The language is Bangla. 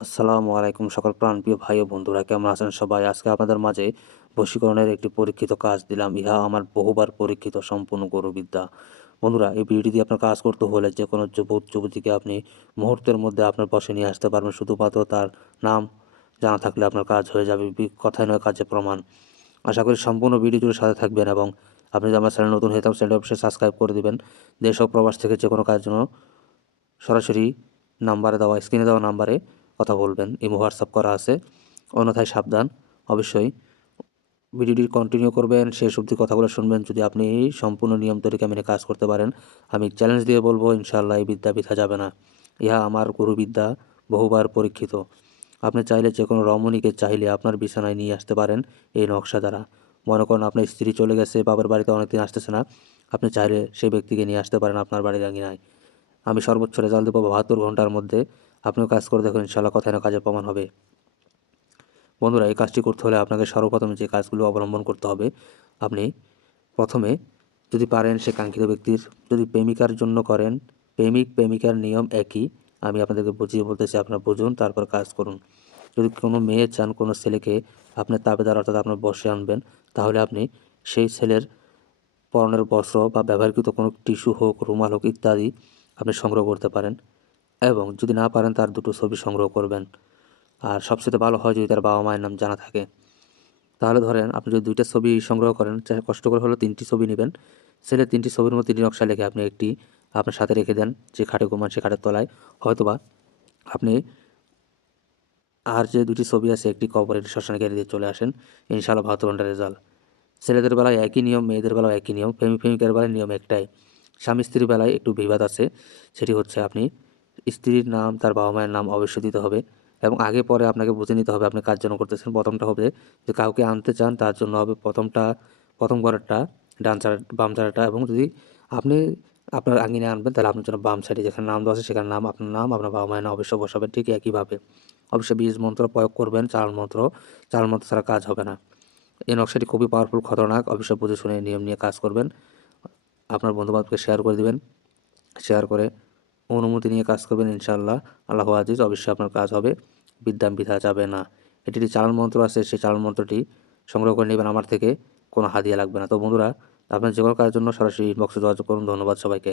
আসসালামু আলাইকুম সকল প্রাণপ্রিয় ভাই ও বন্ধুরা, কেমন আছেন সবাই? আজকে আপনাদের মাঝে বশীকরণের একটি পরীক্ষিত কাজ দিলাম। ইহা আমার বহুবার পরীক্ষিত সম্পূর্ণ গরুবিদ্যা। বন্ধুরা, এই ভিডিওটি দিয়ে আপনার কাজ করতে হলে যে কোনো যুবক, যুবতীকে আপনি মুহূর্তের মধ্যে আপনার বসে নিয়ে আসতে পারবেন। শুধুমাত্র তার নাম জানা থাকলে আপনার কাজ হয়ে যাবে কথায় নয় কাজে প্রমাণ। আশা করি সম্পূর্ণ ভিডিও জুড়ে সাথে থাকবেন এবং আপনি যদি আমার চ্যানেল নতুন হয়ে থাকেন চ্যানেল অবশ্যই সাবস্ক্রাইব করে দেবেন। দেশ ও প্রবাস থেকে যে কোনো কাজের জন্য সরাসরি নাম্বারে দেওয়া, স্ক্রিনে দেওয়া নাম্বারে বলবেন, ইমো, হোয়াটসঅ্যাপ করা আছে। অন্যথায় সাবধান, অবশ্যই। ভিডিওটি কন্টিনিউ করবেন, শেষ অবধি কথাগুলো শুনবেন। যদি আপনি সম্পূর্ণ নিয়ম তরিকা মেনে কাজ করতে পারেন, আমি চ্যালেঞ্জ দিয়ে বলব, ইনশাআল্লাহ এই বিদ্যা বৃথা যাবে না। ইহা আমার গুরুবিদ্যা, বহুবার পরীক্ষিত। আপনি চাইলে যে কোনো রমণীকে চাইলে আপনার বিছানায় নিয়ে আসতে পারেন এই নকশা দ্বারা। মনে করেন আপনার স্ত্রী চলে গেছে, বাবার বাড়িতে অনেকদিন আসতেছে না। আপনি চাইলে সেই ব্যক্তিকে নিয়ে আসতে পারেন আপনার বাড়ির আঙিনায়। আমি সর্বোচ্চ রেজাল্ট দেবো বাহাত্তর ঘণ্টার মধ্যে। আপনিও কাজ করে দেখুন ইনশাল্লাহ কথায় না কাজে প্রমাণ হবে। বন্ধুরা, এই কাজটি করতে হলে আপনাকে সর্বপ্রথম যে কাজগুলো অবলম্বন করতে হবে, আপনি প্রথমে যদি পারেন সে কাঙ্ক্ষিত ব্যক্তির, যদি প্রেমিকার জন্য করেন, প্রেমিক, প্রেমিকার নিয়ম একই, আমি আপনাদেরকে বুঝিয়ে বলতেছি আপনারা বুঝুন, তারপর কাজ করুন। যদি কোনো মেয়ে চান, কোনো ছেলেকে আপনার তাবেদার অর্থাৎ আপনার বসে আনবেন, তাহলে আপনি সেই ছেলের পরনের বস্ত্র বা ব্যবহৃত কোনো টিস্যু হোক, রুমাল হোক ইত্যাদি আপনি সংগ্রহ করতে পারেন। এবং যদি না পারেন তার দুটো ছবি সংগ্রহ করবেন। আর সবচেয়ে ভালো হয় যদি তার বাবা মায়ের নাম জানা থাকে। তাহলে ধরেন আপনি যদি দুইটা ছবি সংগ্রহ করেন কষ্ট করে হলেও তিনটি ছবি নেবেন। ছেলের তিনটি ছবির মধ্যে তিনটি নকশা লিখে আপনি একটি আপনার সাথে রেখে দেন, যে খাটে ঘুমান, সে খাটের তলায়। হয়তোবা আপনি আর যে দুটি ছবি আছে, একটি কবরের শ্মশানে গেড়ে দিয়ে চলে আসেন, ইনশাআল্লাহ বাহাত্তর রেজাল্ট। ছেলেদের বেলায় একই নিয়ম, মেয়েদের বেলায় একই নিয়ম প্রেমিক প্রেমিকের বেলায় নিয়ম একটাই। স্বামী স্ত্রীর বেলায় একটু বিবাদ আছে, সেটি হচ্ছে আপনি স্ত্রীর নাম, তার বাবা মায়ের নাম অবশ্যই দিতে হবে এবং আগে পরে আপনাকে বুঝে নিতে হবে আপনি কাজ জন্য করতেছেন। প্রথমটা হবে যে কাউকে আনতে চান, তার জন্য হবে প্রথমটা, প্রথম ঘরেরটা ডান সাইড বাম সাইডটা এবং যদি আপনি আপনার আঙিনে আনবেন তাহলে আপনার জন্য বাম সাইডে যেখানে নাম দেওয়া আছে সেখানে নাম, আপনার নাম, আপনার বাবা মায়ের নাম অবশ্যই বসাবেন ঠিক একইভাবে অবশ্যই বীজ মন্ত্র প্রয়োগ করবেন, চাল মন্ত্র চাল মন্ত্র ছাড়া কাজ হবে না। এই নকশাটি খুবই পাওয়ারফুল খতরনাক, অবশ্যই বুঝে শুনে নিয়ম নিয়ে কাজ করবেন। আপনার বন্ধুবান্ধবকে শেয়ার করে দিবেন। শেয়ার করে অনুমতি নিয়ে কাজ করবেন, ইনশাআল্লাহ। আল্লাহ আজিজ, অবশ্যই আপনার কাজ হবে। বিদ্যাম বিধা যাবে না। এটি একটি চালান মন্ত্র আছে, সেই চালান মন্ত্রটি সংগ্রহ করে নেবেন আমার থেকে। কোনো হাদিয়া লাগবে না। তো বন্ধুরা, আপনার যে কোনো কাজের জন্য সরাসরি ইনবক্সে যোগাযোগ করুন। ধন্যবাদ সবাইকে।